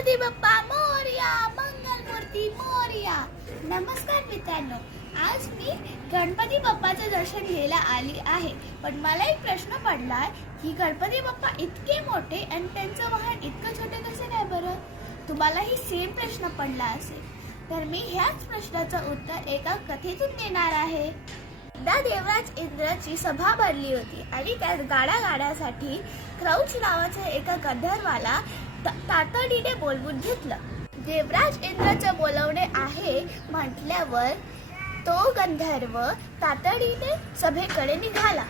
गणपती बाप्पा मोरया मंगलमूर्ती मोर्या. नमस्कार मित्रांनो आज मी गणपती बाप्पाचं दर्शन घ्यायला आली आहे. पण मला एक प्रश्न पडला की गणपती बाप्पा इतके मोठे आणि त्यांचं वाहन इतकं छोटे कसे काय बरं? तुम्हालाही सेम प्रश्न पडला असेल. तर मी ह्याच प्रश्नाचं उत्तर एका कथेतून देणार आहे. एकदा देवराज इंद्राची सभा भरली होती आणि त्यात गाड्या गाड्यासाठी क्रौच नावाच्या एका गंधर्वाला तातडीने बोलवून घेतलं. देवराज इंद्राचं बोलवणे आहे म्हटल्यावर तो गंधर्व तातडीने सभेकडे निघाला.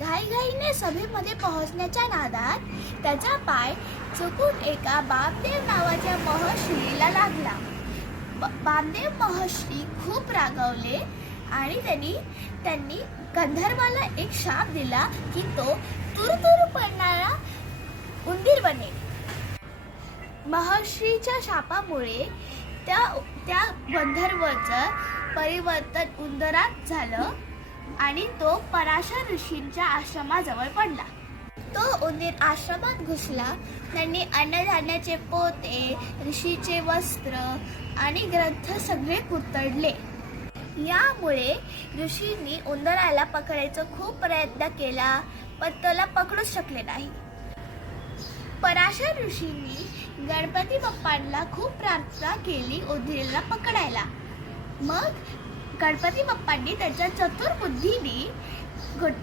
घाईघाईने सभेमध्ये पोहोचण्याच्या नादात त्याचा पाय चुकून एका बामदेव नावाच्या महर्षीला लागला. ब- बामदेव महर्षी खूप रागावले आणि त्यांनी त्यांनी गंधर्वाला एक शाप दिला की तो तुरतुर पडणारा उंदीर बनेल महर्षीच्या शापामुळे त्या त्या गंधर्वाचं परिवर्तन उंदरात झालं आणि तो पराशर ऋषींच्या आश्रमाजवळ पडला. तो उंदीर आश्रमात घुसला. त्यांनी अन्नधान्याचे पोते ऋषीचे वस्त्र आणि ग्रंथ सगळे कुतडले यामुळे ऋषींनी उंदराला पकडायचा खूप प्रयत्न केला पण त्याला पकडूच शकले नाही. पराशर ऋषींनी गणपती बाप्पांना खूप प्रार्थना केली उंदीरला पकडायला. मग गणपती बाप्पांनी त्याच्या चतुर बुद्धीने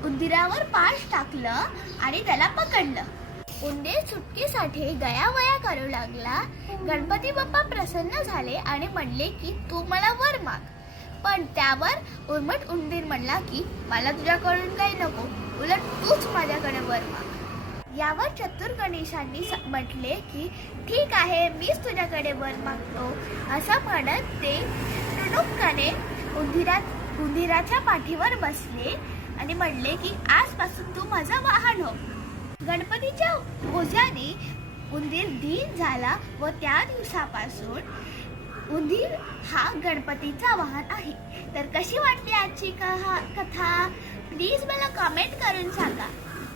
उंदिरावर पाश टाकलं आणि त्याला पकडलं. उंदीर सुटकेसाठी गयावया करू लागला. गणपती बाप्पा प्रसन्न झाले आणि म्हणले की तू मला वर माग. पण त्यावर उर्मट उंदीर म्हणला की मला तुझ्याकडून काही नको. उलट तूच माझ्याकडे वर माग. यावर चतुर गणेशांनी स- म्हटले की ठीक आहे मीच तुझ्याकडे वर मागतो. असं म्हणत ते टुणुकने उंदिरात उंदिराच्या पाठीवर बसले आणि म्हणले की आजपासून तू माझं वाहन हो. गणपतीच्या ओझ्याने उंदीर धीन झाला व त्या दिवसापासून उंदीर हा गणपतीचा वाहन आहे. तर कशी वाटली आजची कथा? प्लीज मला कमेंट करून सांगा.